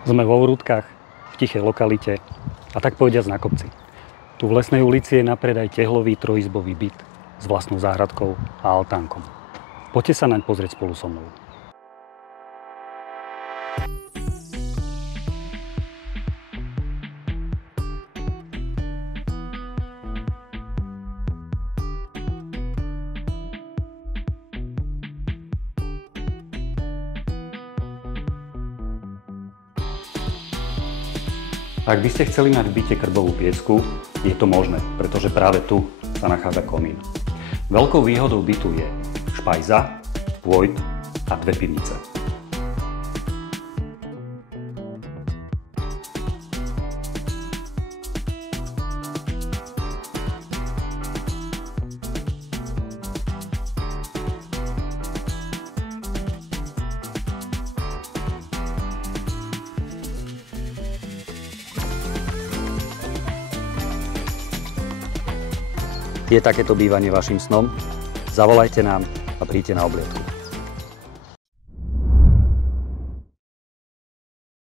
Sme vo Vrútkach, v tichej lokalite a tak povediac na kopci. Tu v Lesnej ulici je na predaj tehlový trojizbový byt s vlastnou záhradkou a altánkom. Poďte sa naň pozrieť spolu so mnou. Ak by ste chceli mať v byte krbovú piecku, je to možné, pretože práve tu sa nachádza komín. Veľkou výhodou bytu je špajza, vojt a dve pivnice. Je takéto bývanie vašim snom? Zavolajte nám a príďte na obliadku.